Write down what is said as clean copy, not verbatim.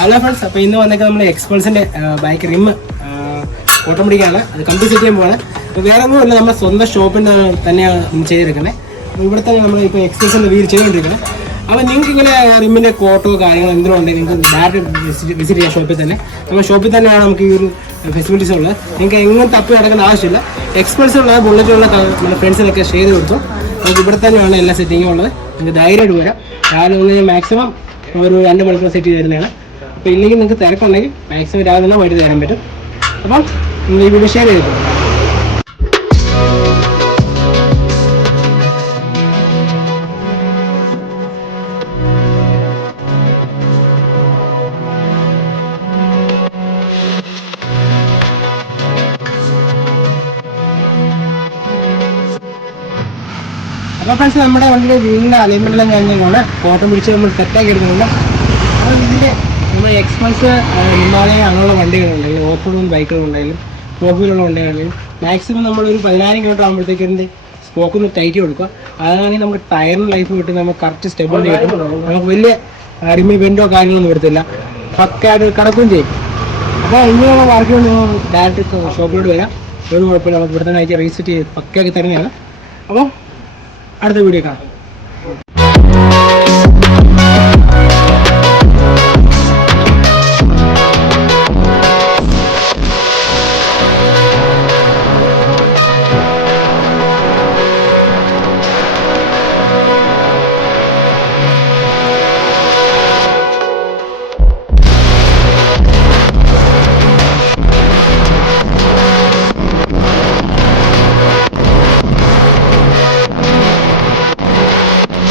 Hello friends, അപ്പോൾ ഇന്ന് വന്നേക്ക് നമ്മൾ എക്സ്പൾസിൻ്റെ ബൈക്ക് റിം ഓട്ടം പിടിക്കുകയാണ്. അത് കംപ്ലീറ്റ് ചെയ്യാൻ പോവാണ്. അപ്പോൾ വേറെ ഒന്നുമില്ല, നമ്മുടെ സ്വന്തം ഷോപ്പിൽ തന്നെയാണ് ചെയ്തെടുക്കുന്നത്. അപ്പോൾ ഇവിടെ തന്നെ നമ്മൾ ഇപ്പോൾ എക്സ്പൾസിൻ്റെ വീൽ ചെയ്തുകൊണ്ടിരിക്കുന്നത്. അപ്പോൾ നിങ്ങൾക്ക് ഇങ്ങനെ റിമ്മിൻ്റെ കോട്ടോ കാര്യങ്ങളോ എന്തെങ്കിലും ഉണ്ടെങ്കിൽ നിങ്ങൾക്ക് ഡയറക്റ്റ് വിസിറ്റ് ചെയ്യാം ഷോപ്പിൽ തന്നെ. നമ്മുടെ ഷോപ്പിൽ തന്നെയാണ് നമുക്ക് ഈ ഒരു ഫെസിലിറ്റീസ് ഉള്ളത്. നിങ്ങൾക്ക് എങ്ങനെ തപ്പി നടക്കേണ്ട ആവശ്യമില്ല. എക്സ്പൾസിലുള്ള ബുള്ളറ്റുള്ള നമ്മുടെ ഫ്രണ്ട്സിനൊക്കെ ഷെയർ ചെയ്ത് കൊടുത്തു. നമുക്ക് ഇവിടെ തന്നെയാണ് എല്ലാ സെറ്റിങ്ങും ഉള്ളത്. നിങ്ങൾക്ക് ധൈര്യമായിട്ട് വരാം. രാവിലെ ഒന്ന് മാക്സിമം ഒരു 2 മണിക്കൂർ സെറ്റ് ചെയ്ത് തരുന്നതാണ്. അപ്പോൾ ഇല്ലെങ്കിൽ നിങ്ങൾക്ക് തിരക്കുണ്ടെങ്കിൽ മാക്സിമം രാവിലെ തന്നെ വഴി തരാൻ പറ്റും. അപ്പം നിങ്ങൾ ഈ വീഡിയോ ഷെയർ ചെയ്തു. അപ്പോൾ ഫ്രണ്ട്സ്, നമ്മുടെ വണ്ടിയുടെ വീടിൻ്റെ അലൈൻമെൻറ്റെല്ലാം കഴിഞ്ഞാണ് ഫോട്ടോ പിടിച്ച് നമ്മൾ സെറ്റാക്കി എടുക്കുന്നുണ്ട്. അപ്പോൾ ഇതിൻ്റെ നമ്മുടെ എക്സ്പൾസ് ഹിമാലയ അങ്ങനെയുള്ള വണ്ടികളുണ്ടെങ്കിലും ഓഫ് റോഡ് ബൈക്കുകളുണ്ടെങ്കിലും ഫോർ വീലുള്ള വണ്ടികളാണെങ്കിലും മാക്സിമം നമ്മളൊരു 10,000 കിലോമീറ്റർ ആകുമ്പോഴത്തേക്ക് ഇതിൻ്റെ സ്പോക്കൊന്ന് ടൈറ്റ് കൊടുക്കുക. അതാണെങ്കിൽ നമുക്ക് ടയറിന് ലൈഫ് കിട്ടും, നമുക്ക് കറക്റ്റ് സ്റ്റെബിലിറ്റി കിട്ടും. നമുക്ക് വലിയ റിമി വെൻഡോ കാര്യങ്ങളൊന്നും വരത്തില്ല, പക്കയായിട്ട് കിടക്കുകയും ചെയ്യും. അപ്പോൾ ഇങ്ങനെയുള്ള വർക്ക് കൊണ്ട് ഡയറക്റ്റ് ഷോപ്പിലോട്ട് വരാം. ഒരു കുഴപ്പമില്ല, നമുക്ക് ഇവിടെ തന്നെ അയച്ച് റീസെറ്റ് ചെയ്ത് പക്കയാക്കി തരുന്നതാണ്. അപ്പോൾ അടുത്ത വീഡിയോ കാണാം.